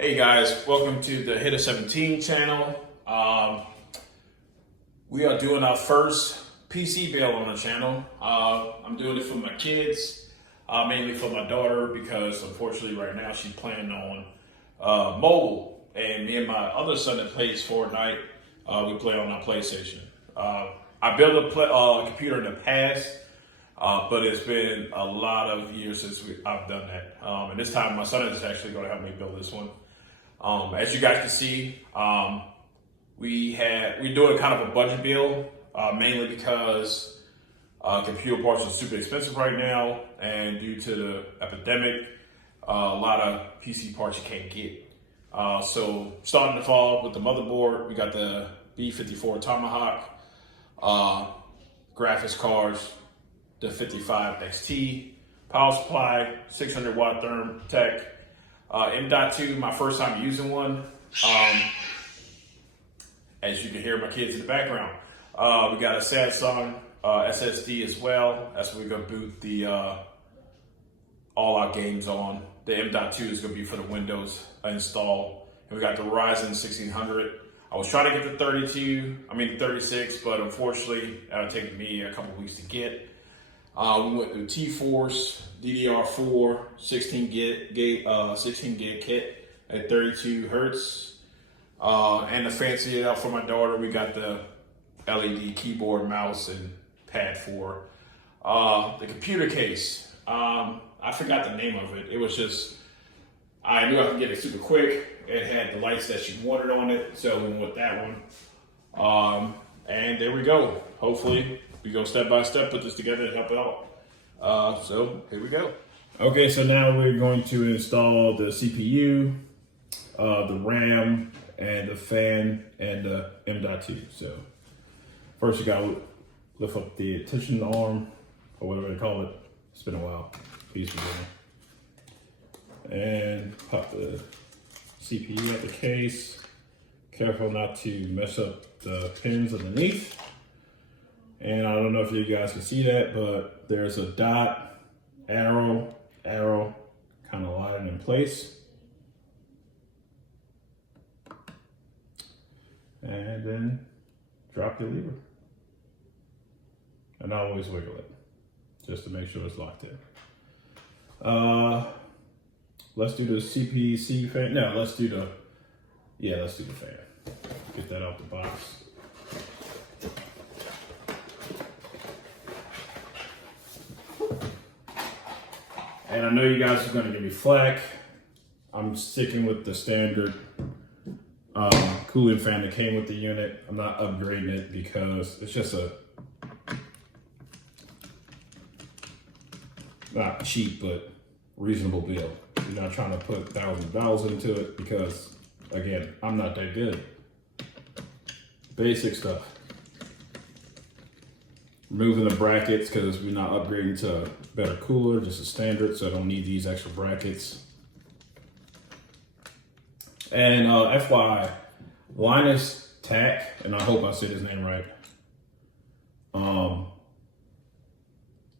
Hey guys, welcome to the Hit of 17 channel. We are doing our first PC build on the channel. I'm doing it for my kids, mainly for my daughter because unfortunately right now she's playing on mobile, and me and my other son that plays Fortnite, we play on our PlayStation. I built a computer in the past, but it's been a lot of years since I've done that. And this time my son is actually going to help me build this one. As you guys can see, we're doing kind of a budget build, mainly because computer parts are super expensive right now, and due to the epidemic, a lot of PC parts you can't get. So starting the fall with the motherboard, we got the B54 Tomahawk, graphics cards, the 55 XT, power supply, 600 watt therm tech. M.2, my first time using one. As you can hear my kids in the background. We got a Samsung SSD as well. That's what we're gonna boot the all our games on. The M.2 is gonna be for the Windows install. And we got the Ryzen 1600. I was trying to get the 36, but unfortunately, that'll take me a couple weeks to get. We went through T-Force, DDR4, 16 gig kit at 32 hertz. And to fancy it up for my daughter, we got the LED keyboard, mouse, and pad for the computer case. I forgot the name of it. It was just, I knew I could get it super quick. It had the lights that she wanted on it, so we went with that one. And there we go. Hopefully, we go step by step, put this together and help it out. So here we go. Okay, so now we're going to install the CPU, the RAM, and the fan, and the M.2. So first you gotta lift up the tension arm, or whatever they call it. It's been a while. Piece of it. And pop the CPU out the case. Careful not to mess up the pins underneath. And I don't know if you guys can see that, but there's a dot, arrow, kind of lying in place. And then drop your lever. And I always wiggle it, just to make sure it's locked in. Let's do the CPC fan. No, let's do the fan. Get that out the box. And I know you guys are gonna give me flack. I'm sticking with the standard cooling fan that came with the unit. I'm not upgrading it because it's just not cheap, but reasonable build. You're not trying to put thousands of dollars into it because, again, I'm not that good. Basic stuff. Removing the brackets because we're not upgrading to a better cooler, just a standard, so I don't need these extra brackets. And FYI, Linus Tech, and I hope I said his name right,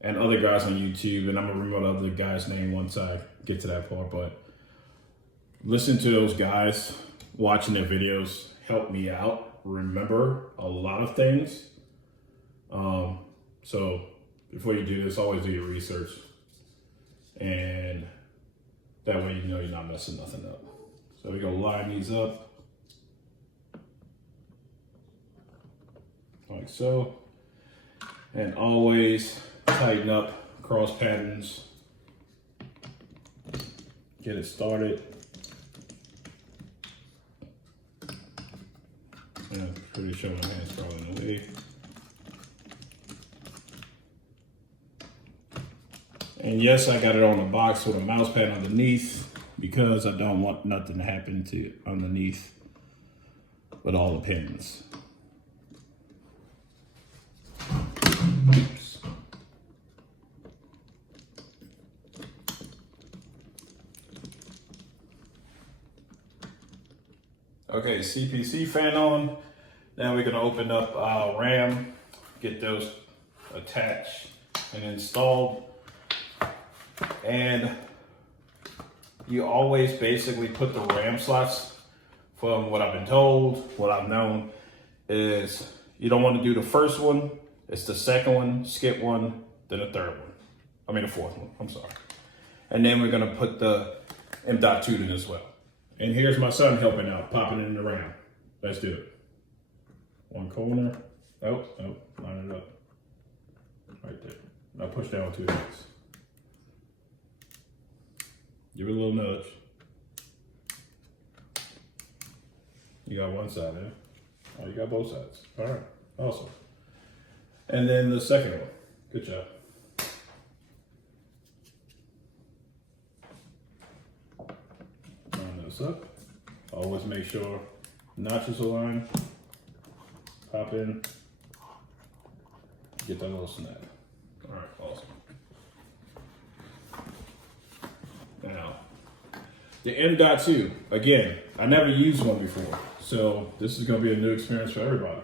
and other guys on YouTube, and I'm gonna remember the other guy's name once I get to that part, but listen to those guys, watching their videos help me out, remember a lot of things. So before you do this, always do your research, and that way you know you're not messing nothing up. So we're gonna line these up like so, and always tighten up cross patterns. Get it started. And I'm pretty sure my hand's crawling away. And yes, I got it on the box with a mouse pad underneath because I don't want nothing to happen to underneath with all the pins. Oops. Okay, CPC fan on. Now we're gonna open up our RAM, get those attached and installed. And you always basically put the RAM slots, from what I've been told, what I've known, is you don't want to do the first one, it's the second one, skip one, then the third one. I mean the fourth one, I'm sorry. And then we're gonna put the M.2 in as well. And here's my son helping out, popping it in the RAM. Let's do it. One corner. Oh, line it up. Right there. Now push down with 2 hands. Give it a little nudge. You got one side there. Oh, you got both sides. All right, awesome. And then the second one. Good job. Line this up. Always make sure notches align. Pop in. Get that little snap. All right, awesome. Now, the M.2, again, I never used one before, so this is gonna be a new experience for everybody.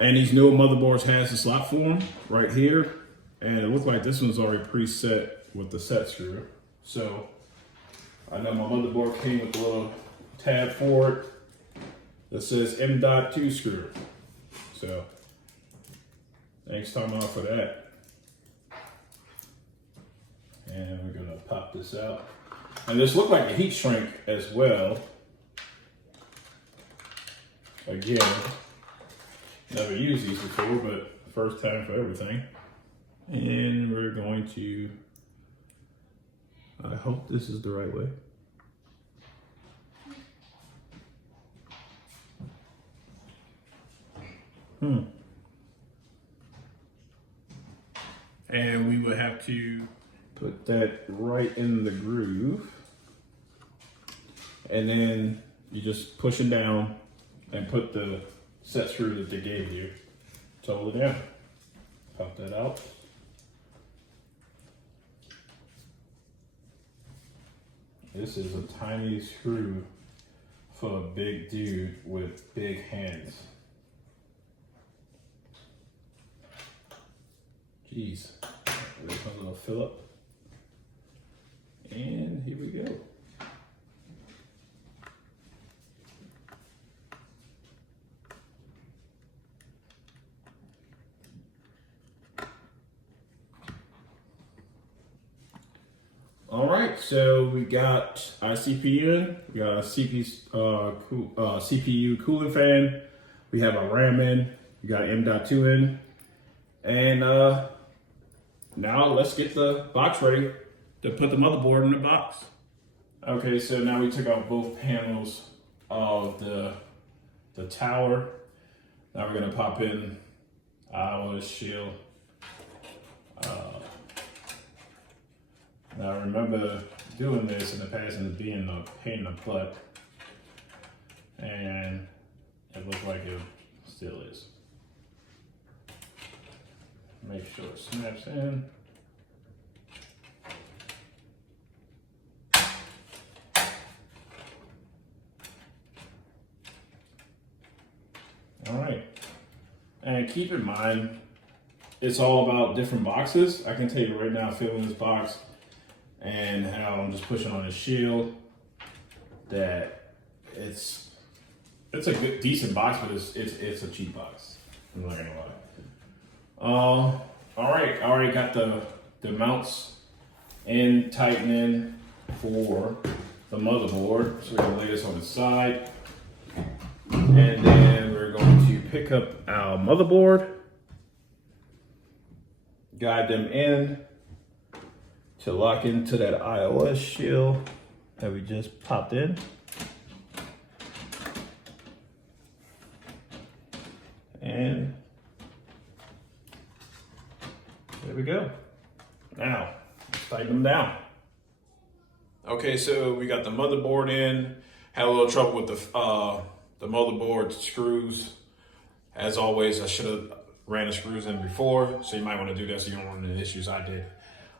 And these newer motherboards has a slot for them right here, and it looks like this one's already preset with the set screw. So, I know my motherboard came with a little tab for it that says M.2 screw. So, thanks time out for that. And we're gonna pop this out. And this looked like a heat shrink as well. Again, never used these before, but first time for everything. And we're going to, I hope this is the right way. And we would have to put that right in the groove. And then you just push it down and put the set screw that they gave you to hold it down. Pop that out. This is a tiny screw for a big dude with big hands. Jeez, there's a little fill up. And here we go. All right, so we got our CPU in, we got our CPU cooling fan, we have our RAM in, we got M.2 in, and now let's get the box ready to put the motherboard in the box. Okay, so now we took out both panels of the tower. Now we're gonna pop in our shield. Now I remember doing this in the past and being a pain in the butt, and it looked like it still is. Make sure it snaps in. All right, and keep in mind, it's all about different boxes. I can tell you right now, feeling this box and how I'm just pushing on the shield, that it's a good, decent box, but it's a cheap box. I'm not gonna lie. All right, I already got the mounts in, tightening for the motherboard. So we're gonna lay this on the side. And then we're going to pick up our motherboard, guide them in to lock into that iOS shield that we just popped in. And there we go. Now, let's tighten them down. Okay, so we got the motherboard in. Had a little trouble with the motherboard screws. As always, I should have ran the screws in before, so you might want to do that so you don't run into the issues I did.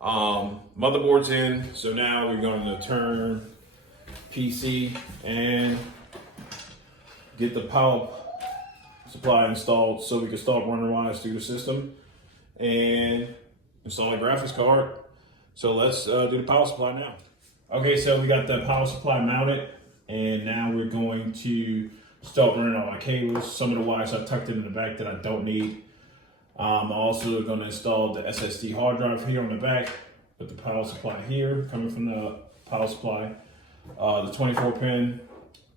Motherboard's in, so now we're going to turn PC and get the power supply installed so we can start running wires through the system and install a graphics card So let's do the power supply now. Okay, so we got the power supply mounted, and now we're going to start running all our cables. Some of the wires I tucked in the back that I don't need. I'm also going to install the SSD hard drive here on the back with the power supply here coming from the power supply. The 24 pin,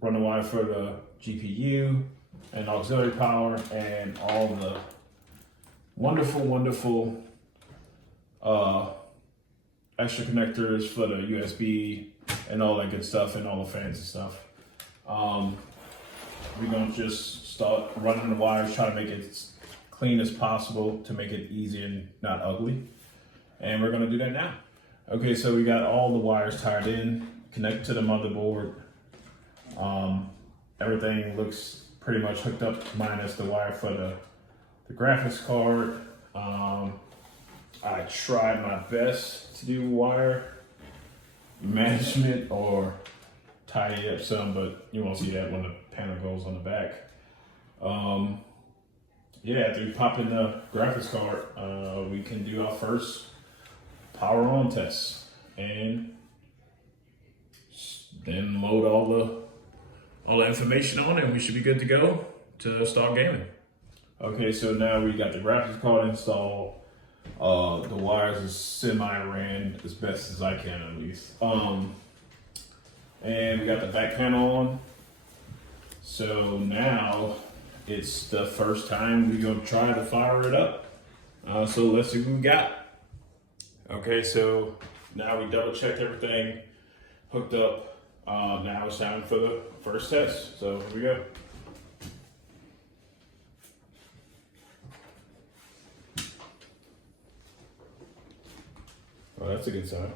run the wire for the GPU and auxiliary power, and all the wonderful extra connectors for the USB and all that good stuff, and all the fans and stuff. We're gonna just start running the wires, try to make it as clean as possible to make it easy and not ugly. And we're gonna do that now. Okay, so we got all the wires tied in, connected to the motherboard. Everything looks pretty much hooked up minus the wire for the graphics card. I tried my best to do wire management or tidy up some, but you won't see that when the panel goes on the back. Yeah, after we pop in the graphics card, we can do our first power on test, and then load all the information on it, and we should be good to go to start gaming. Okay, so now we got the graphics card installed. The wires is semi-ran as best as I can, at least. And we got the back panel on. So now it's the first time we're gonna try to fire it up. So let's see what we got. Okay, so now we double checked everything, hooked up. Now it's time for the first test. So here we go. Oh, that's a good sign.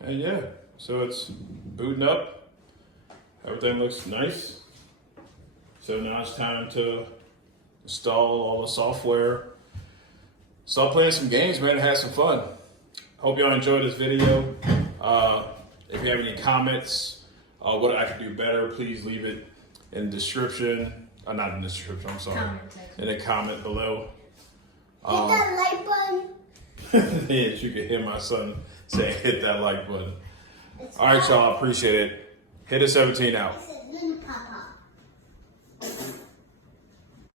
And yeah, so it's booting up. Everything looks nice. So now it's time to install all the software. Start playing some games, man, and have some fun. Hope y'all enjoyed this video. If you have any comments, what I could do better, please leave it in the description. Not in the description, I'm sorry. In the comment below. Hit that like button. Yes, you can hear my son say hit that like button. All right, y'all, appreciate it. Hit a 17 out. Papa.